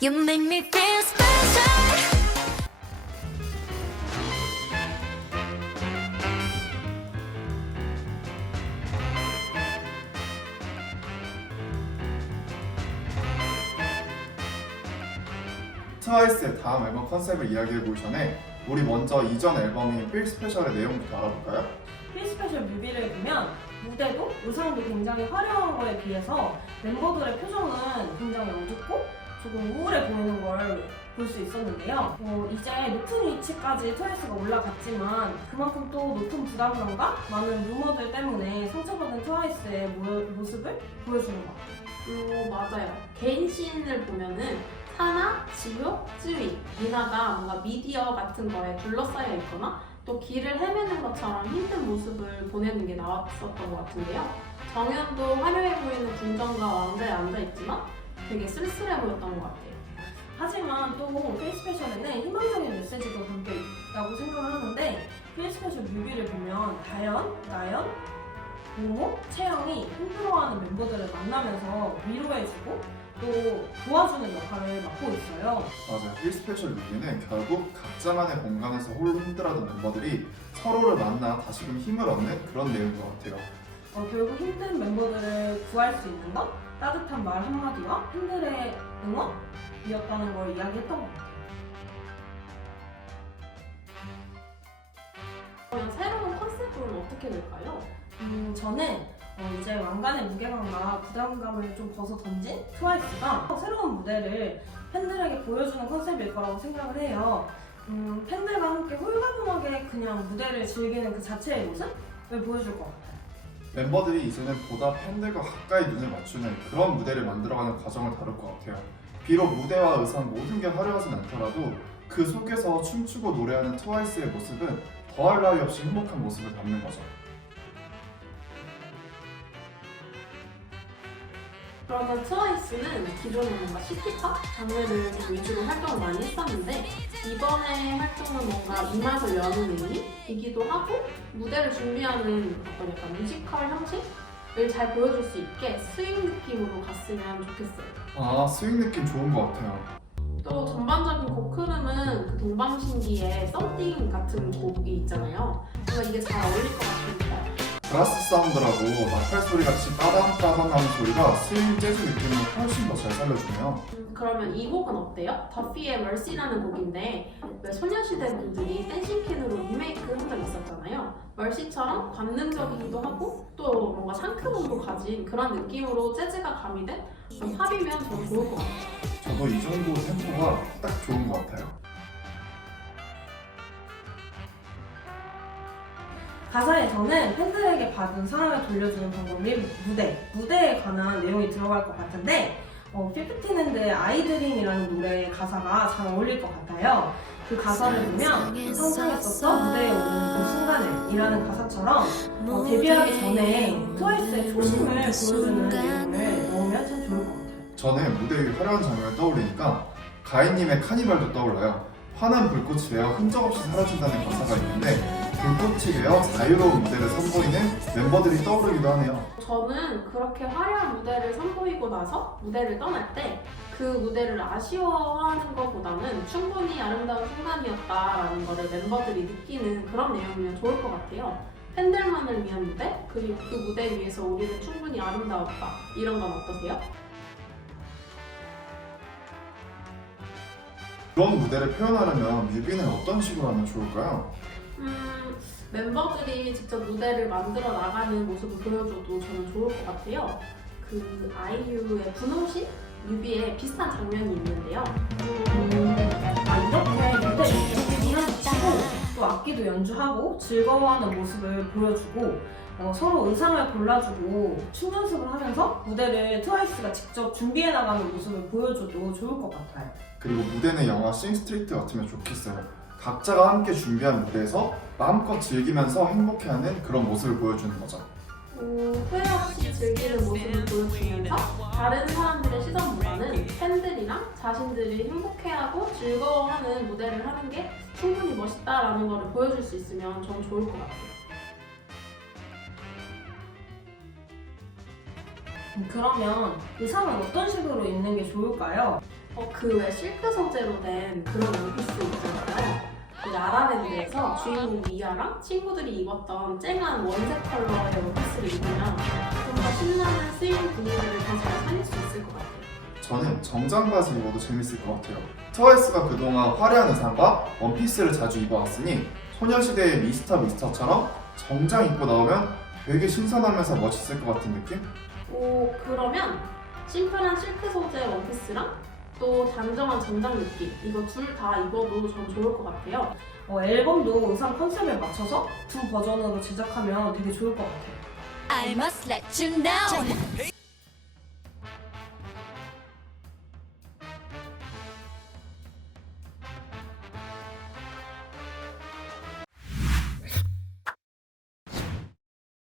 You make me feel special. 트와이스의 다음 앨범 컨셉을 이야기해보기 전에 우리 먼저 이전 앨범인 필 스페셜의 내용부터 알아볼까요? 필 스페셜 뮤비를 보면 무대도 의상도 굉장히 화려한 거에 비해서 멤버들의 표정은 굉장히 어둡고 조금 우울해 보이는 걸 볼 수 있었는데요. 이제 높은 위치까지 트와이스가 올라갔지만 그만큼 또 높은 부담감과 많은 루머들 때문에 상처받은 트와이스의 모습을 보여주는 것 같아요. 맞아요. 개인 씬을 보면은 사나, 지효, 쯔위, 미나가 뭔가 미디어 같은 거에 둘러싸여 있거나 또 길을 헤매는 것처럼 힘든 모습을 보내는 게 나왔었던 것 같은데요. 정연도 화려해 보이는 궁전과 왕자에 앉아있지만 되게 쓸쓸해 보였던 것 같아요. 하지만 또 필 스페셜에는 희망적인 메시지도 담겨 있다고 생각을 하는데 필 스페셜 뮤비를 보면 다현, 나연, 모모, 채영이 힘들어하는 멤버들을 만나면서 위로해주고 또 도와주는 역할을 맡고 있어요. 맞아요. 필 스페셜 뮤비는 결국 각자만의 공간에서 홀로 힘들어하던 멤버들이 서로를 만나 다시금 힘을 얻는 그런 내용인 것 같아요. 결국 힘든 멤버들을 구할 수 있는 건 따뜻한 말 한마디와 팬들의 응원이었다는 걸 이야기했던 것 같아요. 그러면 새로운 컨셉은 어떻게 될까요? 저는 이제 왕관의 무게감과 부담감을 좀 벗어 던진 트와이스가 새로운 무대를 팬들에게 보여주는 컨셉일 거라고 생각을 해요. 팬들과 함께 홀가분하게 그냥 무대를 즐기는 그 자체의 모습을 보여줄 것 같아요. 멤버들이 이제는 보다 팬들과 가까이 눈을 맞추는 그런 무대를 만들어가는 과정을 다룰 것 같아요. 비록 무대와 의상 모든 게 화려하진 않더라도 그 속에서 춤추고 노래하는 트와이스의 모습은 더할 나위 없이 행복한 모습을 담는 거죠. 그러면 트와이스는 기존에 뭔가 시티팝 장르를 위주로 활동을 많이 했었는데 이번에 활동은 뭔가 이 맛을 여는 의미이기도 하고 무대를 준비하는 어떤 약간 뮤지컬 형식을 잘 보여줄 수 있게 스윙 느낌으로 갔으면 좋겠어요. 아, 스윙 느낌 좋은 것 같아요. 또 전반적인 곡 흐름은 그 동방신기의 썸띵 같은 곡이 있잖아요. 그래서 이게 잘 어울릴 것 같습니다. 브라스 사운드라고 나팔 소리 같이 따담따담 하는 소리가 스윙 재즈 느낌을 훨씬 더 잘 살려주네요. 그러면 이 곡은 어때요? 더피의 멀시라는 곡인데 왜 소녀시대 분들이 댄싱퀸으로 리메이크 한 적 있었잖아요. 멀시처럼 관능적이기도 하고 또 뭔가 상큼함도 가진 그런 느낌으로 재즈가 가미된 팝이면 더 좋을 것 같아요. 저도 이 정도 템포가 딱 좋은 것 같아요. 가사에서는 팬들에게 받은 사랑을 돌려주는 방법인 무대에 관한 내용이 들어갈 것 같은데 피프티랜드의 아이드림이라는 노래의 가사가 잘 어울릴 것 같아요. 그 가사를 보면 상상했었어 무대에 오르는 그 순간을 이라는 가사처럼 데뷔하기 전에 트와이스의 초심을 보여주는 내용을 넣으면 참 좋을 것 같아요. 저는 무대 위 화려한 장면을 떠올리니까 가인님의 카니발도 떠올라요. 환한 불꽃이 되어 흔적 없이 사라진다는 가사가 있는데 불꽃이 되어 자유로운 무대를 선보이는 멤버들이 떠오르기도 하네요. 저는 그렇게 화려한 무대를 선보이고 나서 무대를 떠날 때 그 무대를 아쉬워하는 것보다는 충분히 아름다운 순간이었다라는 거를 멤버들이 느끼는 그런 내용이면 좋을 것 같아요. 팬들만을 위한 무대, 그리고 그 무대 위에서 우리는 충분히 아름다웠다. 이런 건 어떠세요? 그런 무대를 표현하려면 뮤비는 어떤 식으로 하면 좋을까요? 멤버들이 직접 무대를 만들어 나가는 모습을 보여줘도 저는 좋을 것 같아요. 그 아이유의 분홍신 뮤비에 비슷한 장면이 있는데요. 이렇게 무대 준비하고 또 악기도 연주하고 즐거워하는 모습을 보여주고 서로 의상을 골라주고 춤 연습을 하면서 무대를 트와이스가 직접 준비해 나가는 모습을 보여줘도 좋을 것 같아요. 그리고 무대는 영화 싱스트리트 같으면 좋겠어요. 각자가 함께 준비한 무대에서 마음껏 즐기면서 행복해하는 그런 모습을 보여주는 거죠. 후회 없이 즐기는 모습을 보여주면서 다른 사람들의 시선보다는 팬들이랑 자신들이 행복해하고 즐거워하는 무대를 하는 게 충분히 멋있다라는 것을 보여줄 수 있으면 전 좋을 것 같아요. 그러면 의상은 어떤 식으로 입는 게 좋을까요? 그 왜 실크 소재로 된 그런 원피스 있잖아요. 그 라라랜드에서 주인공 미아랑 친구들이 입었던 쨍한 원색 컬러의 원피스를 입으면 좀 더 신나는 스윙 분위기를 더 잘 살릴 수 있을 것 같아요. 저는 정장 바지 입어도 재밌을 것 같아요. 트와이스가 그동안 화려한 의상과 원피스를 자주 입어왔으니 소녀시대의 미스터 미스터처럼 정장 입고 나오면 되게 신선하면서 멋있을 것 같은 느낌? 그러면 심플한 실크 소재 원피스랑 또 단정한 정장 느낌 이거 둘 다 입어도 전 좋을 것 같아요. 앨범도 의상 컨셉에 맞춰서 두 버전으로 제작하면 되게 좋을 것 같아요. I must let you know.